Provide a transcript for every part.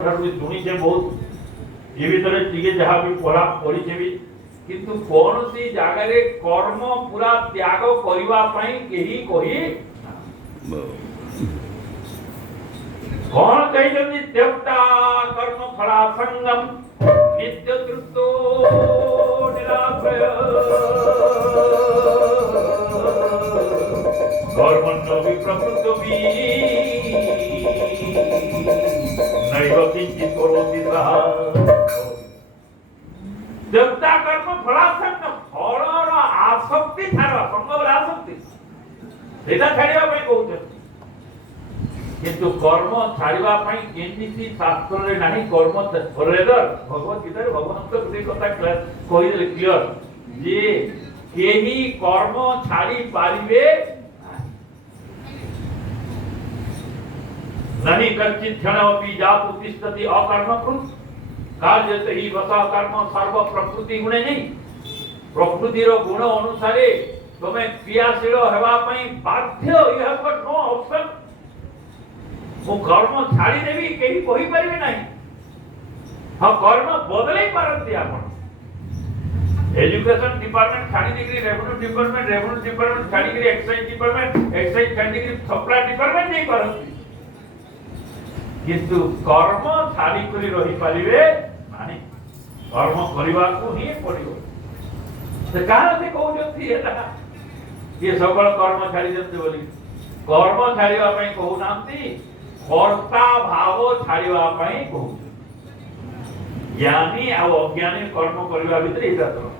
शुणीचे बहुत ये भीतर टिके जहाँ भी पढ़ा पढ़ी भी किंतु कौन सी जगह रे कर्म पूरा त्याग करबा पई केही कही कौन कहिजंती त्यक्ता कर्म फला संगम नित्य तृप्तो निराश्रय कर्मण्य विप्रकृतोपि नैव किंचित करोति सः त्यक्ता कर्म फला संगम फलर आसक्ति छाड़ संगम आसक्ति एटा छाड़िबा पई कहउछन किंतु कर्म छाड़िबा पई केनिसी शास्त्र रे नाही कर्म रेदर भगवत गीता रे भगवान तो गोटे कथा कहि क्लियर जे केही कर्म छाड़ी पारिबे नहीं कच्चित क्षणमपि जातु तिष्ठति अकर्मकृत् कार्यते हि वसा कर्म सर्व प्रकृति गुणे नहीं प्रकृतिर गुण अनुसारे तमे क्रियाशील हेबा पई बाध्य you have got no option वो कर्म छाड़ी देबी केही कहि परिबे नहीं हां कर्म बदलै पारंती आपण एजुकेशन डिपार्टमेंट छाड़ी देकरी रेवेन्यू डिपार्टमेंट छाड़ी देकरी एक्साइज डिपार्टमेंट छाड़ी देकरी सप्लाई डिपार्टमेंट नहीं करंती किंतु कर्म छाड़ी करी रही पारिबे नाही कर्म करबा को ही पड़िबो से कारण से कहउछथि एटा ये सकल कर्म छाड़ी देते बोली कर्म छाड़ीबा पई कहउ नांती कर्ता भाव छाड़ीबा पई कहउ ज्ञानी आ अज्ञानी कर्म करबा भितर एटा तो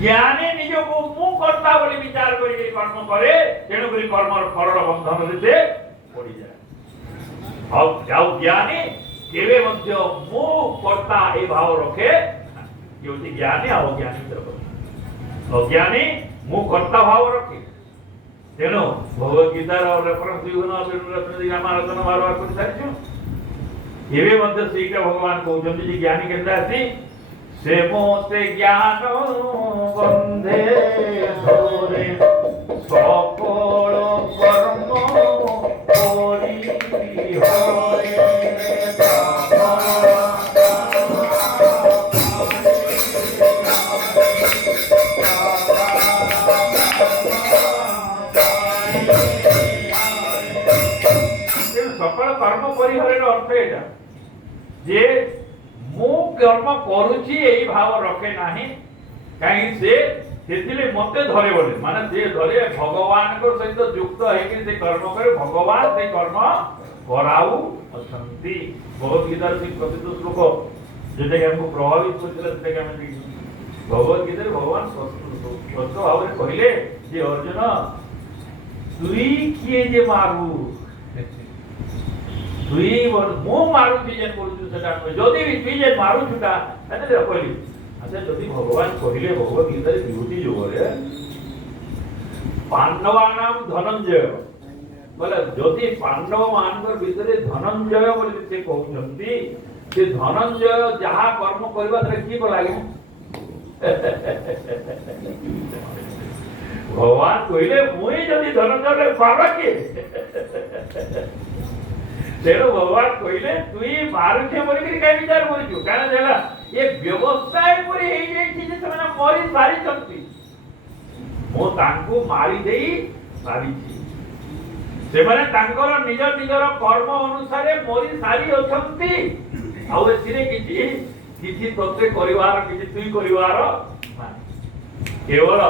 ज्ञानी निज को मु कर्ता बोली विचार करी कर्म करे तेनु करी कर्मर फलर बंधन रे पड़ी जाए अब जाओ ज्ञानी केवे मध्य मो कर्ता ए भाव रखे ये होती ज्ञानी और अज्ञानी तरफ अज्ञानी मो कर्ता भाव रखे तेनो भगवत गीता रो रेफरेंस युगन रत्न रामारतन बारबार कर सारिछु एवे मध्य श्री के भगवान कहउछन जे ज्ञानी केनता आसी से मोते ज्ञान बंधे धोरे सकल कर्म कोरी सकल कर्म परिहरेर अर्थ एटा जे मु कर्म करूची एई भाव रखे नाही काई से सेतिले मते धरे बोले माने जे धरे भगवान को सहित युक्त है कि से कर्म करे भगवान से कर्म कराऊ असंति भगवत गीता से प्रसिद्ध श्लोक जेते हमको प्रभावित करथिला सेते के हम भगवत गीता रे भगवान स्पष्ट भाव रे कहिले जे अर्जुन तुई किए जे मारू तुई मो मारू थी जे बोलु सेटा जदी तुई जे मारू छुटा एते कहली अच्छा जदी भगवान कहिले भगवत गीता रे विभूति जो रे पांडवानाम धनंजय बोले जदी पांडव मानकर भीतर धनंजय बोली से कहउछंती से धनंजय जहा कर्म करबा तरे की को लागे भगवान कहिले मुई जदी धनंजय रे पाबा के तेरो भगवान कहिले तुई मारुछे बोली कि काय विचार करिछु कारण देला ये व्यवस्था पूरी हे जे कि ସେମାନେ मरी सारी चंती मो तांको मारी देई सारी छी से माने तांकर निज निजर कर्म अनुसार मरी सारी अछंती आ एथिरे किछि तोते परिवार किछि तुई परिवार केवल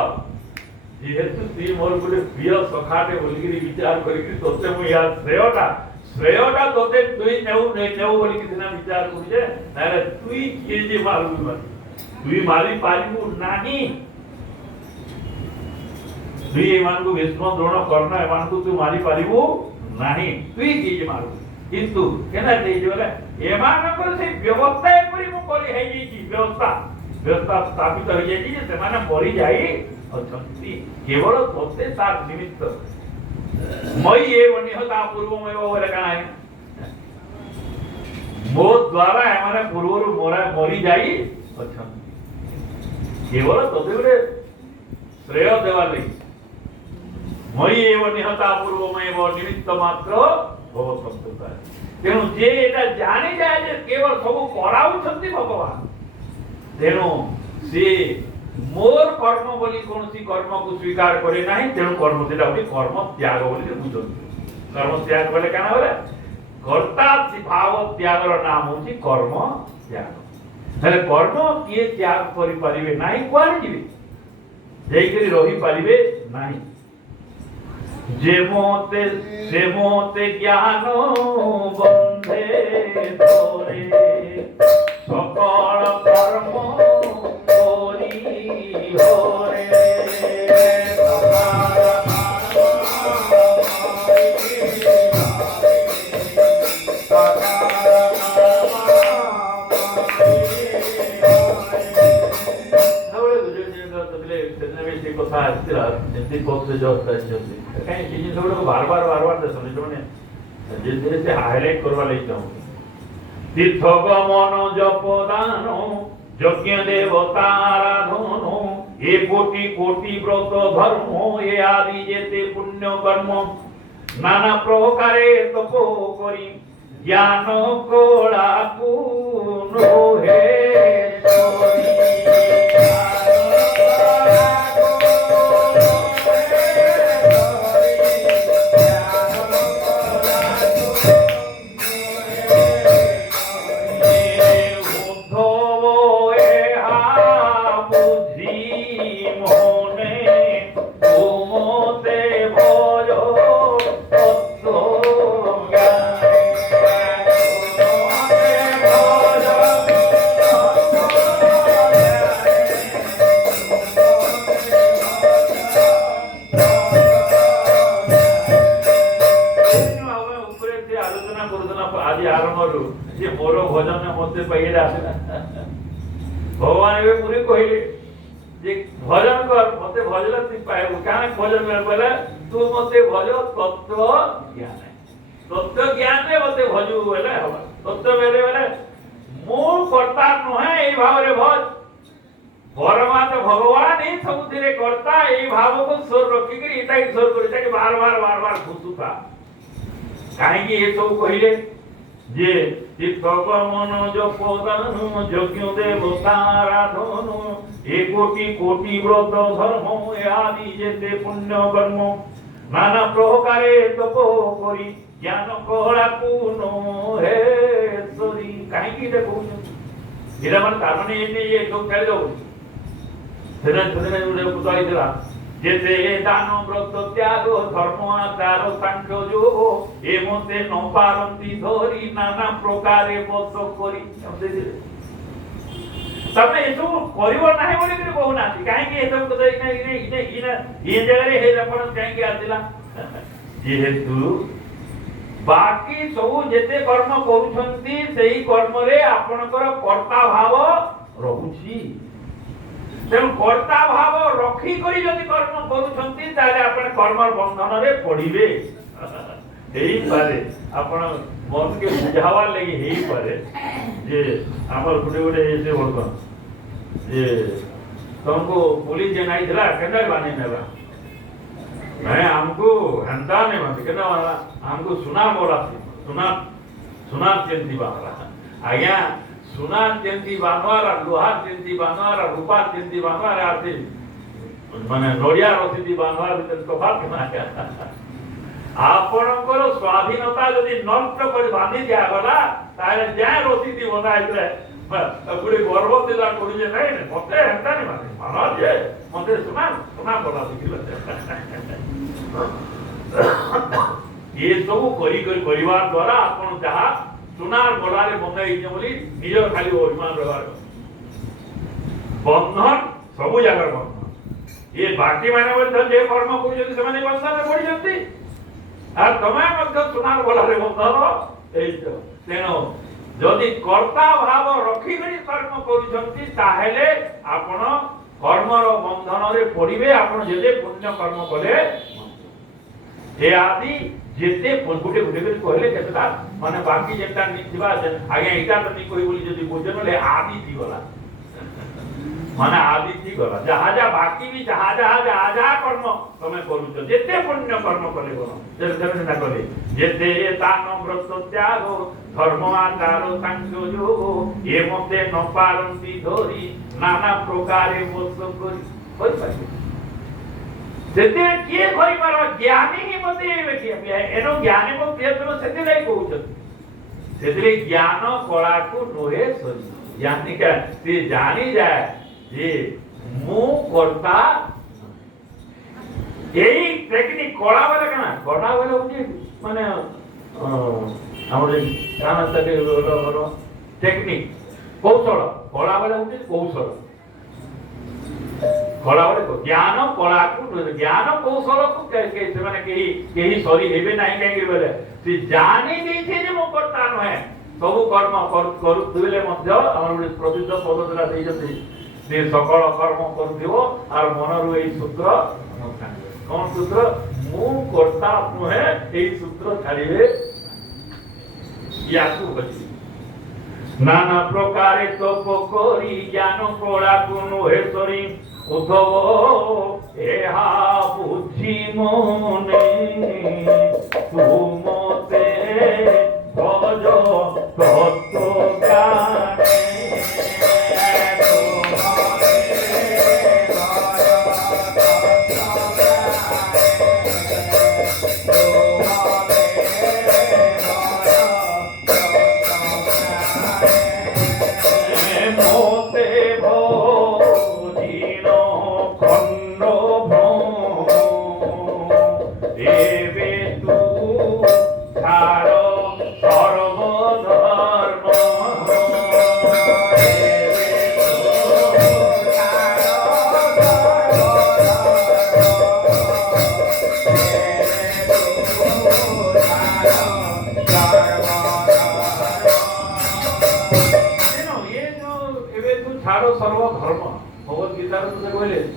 जेहेतु तुई मोर गुटे प्रिय सखाटे बोली कि विचार करी कि तोते मु या श्रेयटा तोते तुई नेउ बोली कि ना विचार करू जे नारे तुई के जे मारू तुई मारी पारिबु नाही तुई एमान को विष्णु द्रोण कर्ण एमान को तू मारी पारिबु नाही तुई के जे मारू किंतु केना दे जोला एमान को से व्यवस्था एपरि मु करी हे जी व्यवस्था स्थापित हो जाई जे से माने मरि जाई अछंती केवल तोते तार निमित्त मई एव निहता पूर्वमेव बोले काना है मो द्वारा हमारे पूर्वरु मोरा मरी जाई अछंती केवल तोते रे श्रेय देवा लई मई एव निहता पूर्वमेव निमित्त मात्र भव संतता ତେଣୁ ଯେ ଏଟା ଜାଣିଯାଏ ଯେ କେବଳ ସବୁ କରାଉଛନ୍ତି ଭଗବାନ, ତେଣୁ ସେ ମୋର କର୍ମ ବୋଲି କୌଣସି କର୍ମକୁ ସ୍ୱୀକାର କରେ ନାହିଁ। ତେଣୁ କର୍ମ ସେଟା ହଉଛି କର୍ମ ତ୍ୟାଗ ବୋଲି ବୁଝନ୍ତି। କର୍ମ ତ୍ୟାଗ ବୋଲେ କାଣା ବୋଲେ କର୍ତ୍ତା ଭାବ ତ୍ୟାଗର ନାମ ହଉଛି କର୍ମ ତ୍ୟାଗ। ହେଲେ କର୍ମ କିଏ ତ୍ୟାଗ କରିପାରିବେ ନାହିଁ, କୁଆଡେ ଯିବେ ଯାଇକରି ରହିପାରିବେ ନାହିଁ। যে মতে সে মতে জ্ঞান বন্ধে ধরে সকল কর্ম করি হরে। কথা আসছিল ଯେମିତି କହୁଥିଲେ ଜଷ୍ଟ ଆସିଛନ୍ତି କାହିଁ ସେ ଜିନିଷ ଗୁଡାକ ବାରବାର ଦେଖନ୍ତି ସେମାନେ ଧୀରେ ଧୀରେ ହାଇଲାଇଟ୍ କରିବା ଲାଗି ଚାହୁଁଛନ୍ତି। ତୀର୍ଥ ଗମନ ଜପ ଦାନ ଯଜ୍ଞ ଦେବତାରାଧନ ଏ କୋଟି କୋଟି ବ୍ରତ ଧର୍ମ ଏ ଆଦି ଯେତେ ପୁଣ୍ୟ କର୍ମ নানা প্রকারে তপ করি জ্ঞান কলাকু নোহে চরি। भगवान ए पूरी कहले जे भजन कर मते भजल ती पाए काने भजन बोले तू मते भज तत्व ज्ञान मते भजू बोले हवा तत्व बेले बोले मो कर्ता नहे ए भाव रे भज परमात्मा भगवान ही सबुथिरे कर्ता ए भाव को सोर रखी करी इता सोर करी ताके बार बार घुसुता काहे कि ए सब कहले যে তীর্থ গমন জপ দান যজ্ঞ দেবতারাধন এ কোটি কোটি ব্রত ধর্ম এ আদি যেতে পুণ্য কর্ম নানা প্রকারে তপ করি জ্ঞান কলাকু হে সরি কাহিকি দেখো এরা মানে তার মানে এই সব ফেলে দাও সেটা সেদিন উড়ে কোথায় দিলা যেতে দান ব্রত ত্যাগ ধর্ম আচার সাংখ্য যোগ এ মতে ন পারন্তি ধরি নানা প্রকারে বস করি তবে এসব করিব ନାହିଁ ବୋଲି ବି କହୁନାହାନ୍ତି କାହିଁକି ଏସବୁ କଥା ଏ ଜାଗାରେ ହେ ରେଫରେନ୍ସ କାହିଁକି ଆସିଲା ଯେହେତୁ ବାକି ସବୁ ଯେତେ କର୍ମ କରୁଛନ୍ତି ସେହି କର୍ମରେ ଆପଣଙ୍କର କର୍ତ୍ତା ଭାବ ରହୁଛି। ତେଣୁ କର୍ତ୍ତା ଭାବ ରଖି କରି ଯଦି କର୍ମ କରୁଛନ୍ତି ତାହେଲେ ଆପଣ କର୍ମର ବନ୍ଧନରେ ପଡ଼ିବେ। ହେଇପାରେ ଆପଣ ମନକେ ବୁଝାବାର ଲାଗି ହେଇପାରେ ଯେ ଆମର ଗୋଟେ ଗୋଟେ ସେ ବର୍ତ୍ତମାନ ଯେ ତମକୁ ପୁଲିସ ଯେ ନାଇଥିଲା କେନ୍ତା ବାନି ନେବା ନାଇଁ ଆମକୁ ହେନ୍ତା ନେଇ ବାନି କେନ୍ତା ବାଲା ଆମକୁ ସୁନାର ବୋଲା ସୁନାର କେମିତି ବାହାରା ଆଜ୍ଞା सुनार जेंती बानवारा लोहार जेंती बानवारा रूपार जेंती बानवारा आते माने नोडिया रसीदी बानवारा भीतर तफात ना आपणकर स्वाधीनता यदि नष्ट कर बांधी दिया गला ताले जे रसीदी बनाइले पुरे गर्व दिला कोडी जे नै मते हेंता नि माने मानो जे मते सुना बोला दिला ये सब परिवार द्वारा आपण जहा सुनार बोलारे बंगाई बोली निजर खाली अभिमान व्यवहार बंधन सब जगह बंधन ये बाकी माने जे कर्म करूछन से माने बंधन में पड़ी जंती और तमे मध्य सुनार बोलारे बंधन एई तो तेनो जदि कर्ता भाव रखी करी कर्म करूछंती ताहेले आपण कर्मर बंधन रे पड़िबे आपण जेते पुण्य कर्म कले ए आदि जेते गुटे गुटे कर कहले केतटा माने बाकी जेटा निथिबा आगे एटा त नि कहि बोली जदी बुझन ले आदि थी गला माने आदिति गला जहा जा बाकी भी जहा जहा कर्म तमे करूछ जेते पुण्य कर्म करे करो जेते ना करे जेते तान व्रत त्याग धर्म आचार सांख्य योग ए मते न पारंती धरी नाना प्रकारे मोक्ष करी होई पाए जेते किए होई पारो ज्ञानी की मते एनो ज्ञानी को प्रियतम सेते नहीं कहउछ सेते ज्ञान कला को नोहे सरी ज्ञानी का ते जानी जाए जे मु करता यही टेक्निक कला वाला कना कला वाला होची माने हमरे गाना तके रो टेक्निक कौशल कला वाला होची कौशल कला वाला को ज्ञान कला को ज्ञान कौशल को के माने केही सॉरी हेबे नाही काई बोले से जानी देथे जे मु करता न है सब कर्म करुले मध्य हमर प्रसिद्ध पदला देई जते से सकल कर्म करदियो और मनरु एई सूत्र कौन सूत्र मु करता नुहे एई सूत्र छाड़िबे याकु बची नाना प्रकारे तप करी ज्ञान कला को नुहे सरी उद्धव एहा बुद्धि मने तुमते भज तत्व ज्ञाने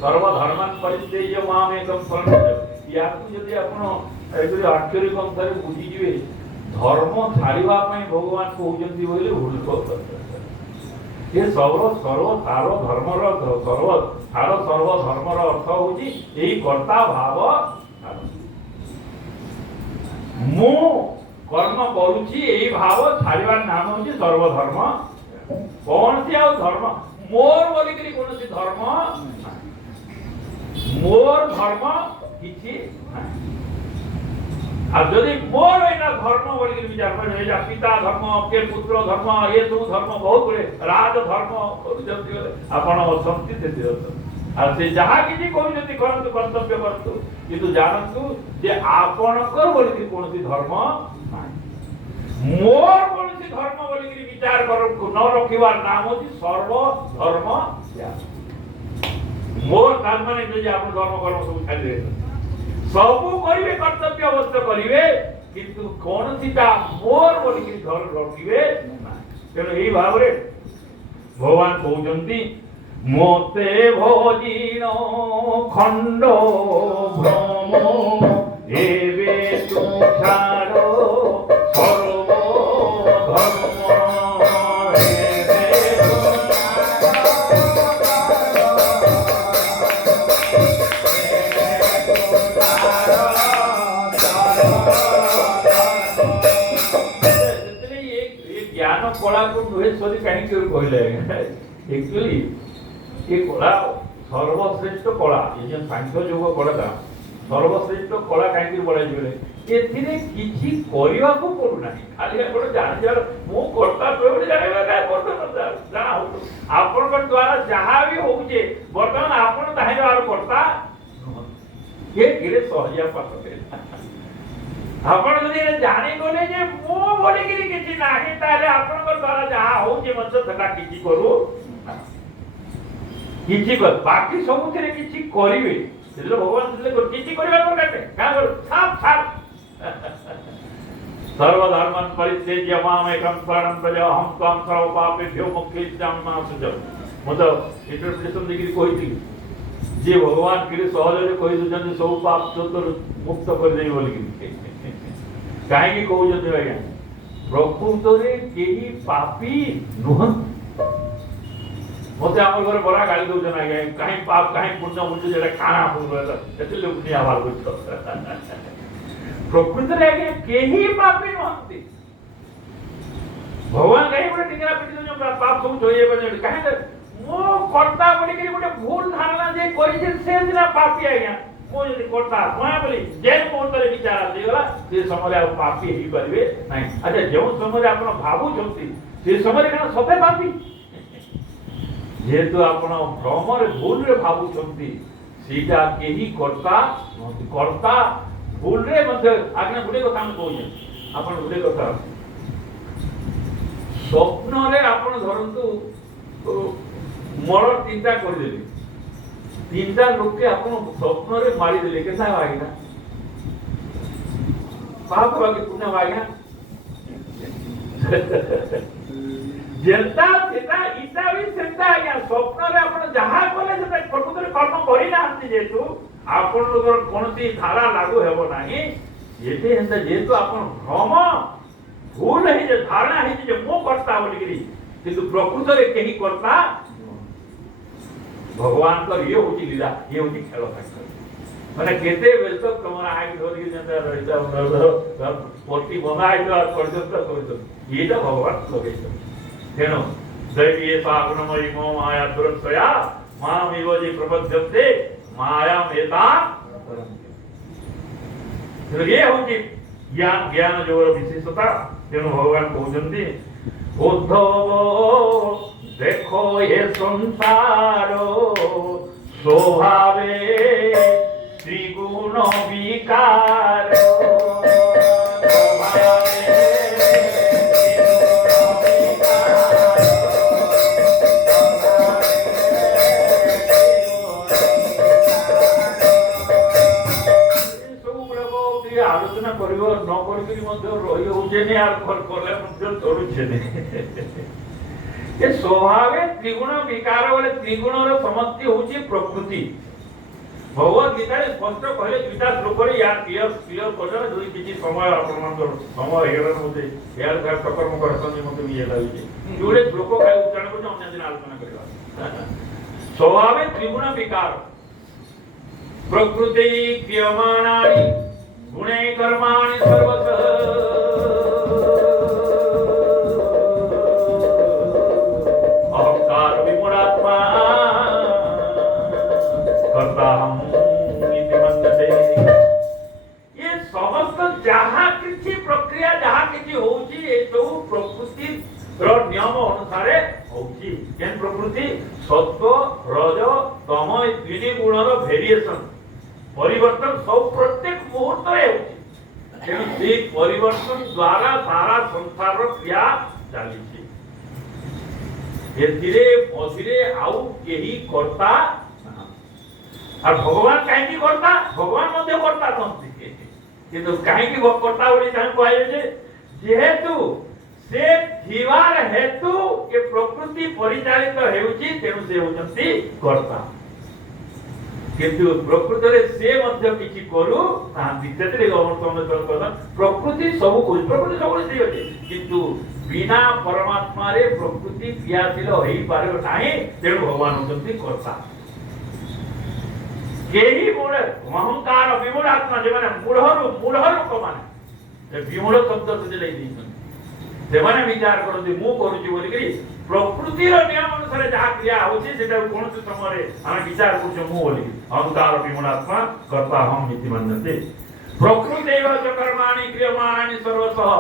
सर्वधर्मान परित्यज्य मामेकं शरणं व्रज याकु जदि आपण एबे अक्षरिक अंतरे बुझी जिवे धर्म छाड़िबा पई भगवान कहउजंती बोले भूल करत ये सर्व तारो धर्मर सर्व धर्मर अर्थ होची एही कर्ता भाव मु कर्म करूची एही भाव छाड़िबा नाम होची सर्वधर्म कौन सी आ धर्म मोर बोली करी कौन सी धर्म मोर धर्म किछि आ जदि मोर एना धर्म बोली करी विचार करे जा पिता धर्म के पुत्र धर्म ये सब धर्म बहुत बड़े राज धर्म जति आपण असंति देते आ से जहा किछि कोइ जति करंतु कर्तव्य करतु किंतु जानतु जे आपण कर बोली करी कौन सी धर्म मोर कौन सी धर्म बोली करी विचार कर न रखिवार नाम होची सर्व धर्म त्याग मोर धर्म ने जे आपण धर्म कर्म सब छाड़ दे सब करिवे कर्तव्य अवश्य करिवे किंतु कौन सीता मोर बोली करी धर्म रखिवे तेनो एही भाबरे भगवान कहउजंती मोते भोजिन खंड भ्रम एबे तु छाड़ो सर्व धर्म कला को महेश्वरी कहीं क्यों कहले एक्चुअली ये कला सर्वश्रेष्ठ कला ये जो सांख्य योग कला सर्वश्रेष्ठ कला कहीं बड़ा जिले एथिरे किछि करिवा को पडु नाही खाली आपण जानि जान मो करता तो जानिबा काय करतो न जाना हो आपण को द्वारा जहां भी होउजे वर्तमान आपण ताहे द्वारा करता ये गिरे सहजिया पाते आपण जदि जानि गले जे मो बोली कि किछि नाही ताले आपण को द्वारा जहां होउजे मत सदा किछि करू किछि कर बाकी सबुथिरे किछि करिवे सेले भगवान सेले किछि करिवा पर काटे का कर साफ साफ सर्वधर्मं परित्यज्य मामेकं शरणं व्रज अहं त्वं सर्वपापेभ्यो मोक्षयिष्यामि सुजम मत इंटरप्रिटेशन देखि कहिथि जे भगवान के सहज रे कहि दजन सब पाप तो मुक्त कर देई बोली कि काहे कि कहउ जते आज्ञा प्रकृत रे केही पापी नुहं मते आम घर बड़ा गाड़ी दौन आज्ञा कहीं पाप कहीं पुण्य मुझे जो खाना से लोग नहीं आवार प्रकृत में आज्ञा कहीं पापी नुहति भगवान कहीं गोटे टिकरा पिटी पाप सब धोइए कहीं मो कर्ता बोली गोटे भूल धारणा जे करिछे से दिना पापी आज्ञा मो जदि कर्ता कोया बोली जे मुहूर्त विचार आसीगला से समय आ पापी ही परिवे नहीं। अच्छा जो समय आपण भाबु छथि से समय कना सबे पापी जेहेतु आपण भ्रम रे भूल रे भाबु छथि सीटा केही कर्ता कर्ता भूल रे मध्य आज्ञा गुडे कथा हम कहू आपण गुडे कथा स्वप्न रे आपण धरंतु मोर चिंता कर देली तीनटा लोक के आपण स्वप्न रे मारी देले केसा आज्ञा पाप वागे पुण्य आज्ञा जेता सेटा इटा भी सेटा आज्ञा स्वप्न रे आपण जहा कोले सेटा प्रकृति रे कर्म करि ना हंती जेतु आपण लोगर कोनसी धारा लागू हेबो नाही येते हंता जेतु आपण भ्रम भूल है जे धारणा है जे मो करता बोलिकरी किंतु प्रकृत रे केही करता भगवान कर ये होची लीला ये होची खेल फैक्टर माने केते बेल तो कमरा आइ धरि जंता रहिता पोटी बना आइ तो पर्यंत करतो येटा भगवान लगेतो तेनो दैवीय सागुणमयी मो माया दुरत्वया मामिव जे प्रपद्यते माया मेता तो ये होची ज्ञान ज्ञान जोर विशेषता तेनु भगवान कहउचंती उद्धव देखो ये संसार स्वभावे त्रिगुण विकार आलोचना करियो न करिकरी मध्ये रहि होजेनी आर करले मध्ये तरुछेनी ये स्वभावे त्रिगुण विकार बोले त्रिगुण रो समष्टि होची प्रकृति भगवत गीता रे स्पष्ट कहले दुईटा श्लोक रे यार क्लियर करले दुई किछि समय आपन समय हेगला मध्ये यार का कर्म करसन मते भी हेला होची जोडे श्लोक काय उच्चारण को अन्य दिन आलोचना करिवा स्वभावे त्रिगुण विकार प्रकृति क्रियमाणानि गुणे कर्माणि सर्वतः अहंकार विमूढ़ात्मा कर्ता हम इति मन्यते ये समस्त जहाँ किछि प्रक्रिया जहाँ किछि होउची ए सब प्रकृति रो नियम अनुसार होउची केन प्रकृति सत्व रज तम ए तीन गुण रो वेरिएशन परिवर्तन सब प्रत्येक मुहूर्त रे होची तेणु से परिवर्तन द्वारा सारा संसार रो क्रिया चालीची एथिरे मझिरे आउ केही करता और भगवान काहे की करता भगवान मध्ये करता नथि किंतु काहे की करता बोली तान कहले जे जेहेतु से जीवार हेतु के प्रकृति परिचालित हेउची तेणु से होचंती करता किंतु प्रकृति रे से मध्य किछि करू तांती तेतरे गमन करन प्रकृति सब कुछ प्रकृति सब कुछ सही अछि किंतु बिना परमात्मा रे प्रकृति क्रियाशील होई पारे नाही तेणु भगवान होचंती करता केही मूढ़ अहंकार विमूढ़ आत्मा जे माने मूढ़ लोक माने विमूढ़ शब्द से लई दी से माने विचार करथि मु करूची बोली करी प्रकृति रो नियम अनुसार जहा क्रिया होची सेटा कोन से समय रे हम विचार करछु मु बोली अहंकार विमूढ़ आत्मा कर्ता हम इति मन्यते प्रकृतिव च कर्माणि क्रियमाणानि सर्वतः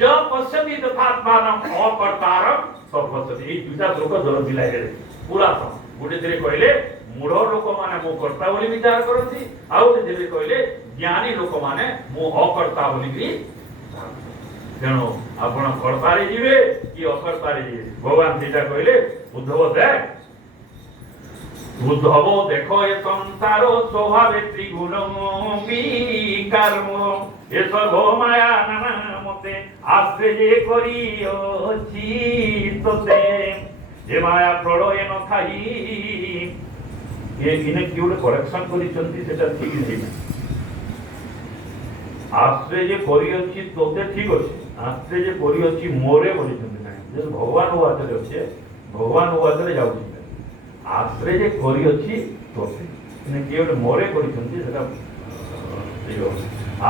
ज पश्यति तथात्मानं अकर्तारं सर्वपश्यति ए दुटा श्लोक जल दिला हे पूरा सम गुटे दिरे कहले मूढ़ लोक माने मो कर्ता बोली विचार करथि आउ दिरे कहले ज्ञानी लोक माने मो अकर्ता बोली कि तेणु आपण कर्तारे जीवे कि अकर्तारे जीवे भगवान सीता कहले उद्धव देखो ये संसार स्वभाव त्रिगुण विकर्म ये सब माया नामते आश्रय करियोछि तोते जे माया प्रलय न थाई ये इने कि गोटे करेक्शन करिसंती सेटा ठीक नै आश्रय जे करियोछि तोते ठीक अछि आश्रय जे करियोछि मोरे बोलिसंती नै जे भगवान वाचरे अछि भगवान वाचरे जाउछि ଆଶ୍ରେ ଯେ କରିଅଛି ତୋତେ ମାନେ କିଏ ଗୋଟେ ମରେ କରିଛନ୍ତି ସେଟା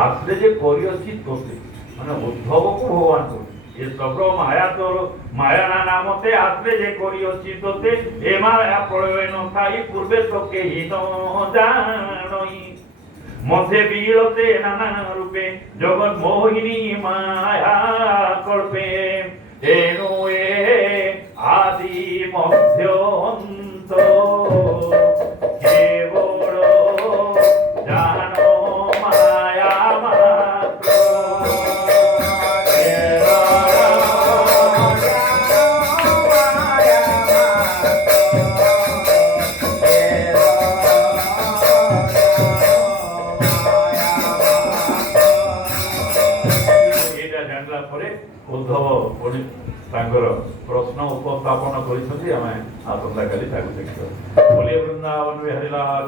ଆଶ୍ରେ ଯେ କରିଅଛି ତୋତେ ମାନେ ଉଦ୍ଧବକୁ ଭଗବାନ କହୁଛି ଏ ସବ୍ର ମାୟା ତୋର ମାୟା ନାମତେ ଆଶ୍ରେ ଯେ କରିଅଛି ତୋତେ ଏ ମାୟା ପ୍ରଳୟ ନଥାଇ ପୂର୍ବେ ତ କେହି ନ ଜାଣଇ মধ্যে বিড়তে নানা রূপে জগৎ মোহিনী মায়া কল্পে এনো এ আদি মধ্য অন্ত কেবল জানো মায়া মাত্র ଜାଣିଲା ପରେ ଉଦ୍ଧବ ପୁଣି ତାଙ୍କର ପ୍ରଶ୍ନ ଉପସ୍ଥାପନ କରିଛନ୍ତି ଆମେ ଆସନ୍ତାକାଲି ତାକୁ ଦେଖିବା। ବୋଲେ ବୃନ୍ଦାବନ ବିହାରୀ ଲାଲ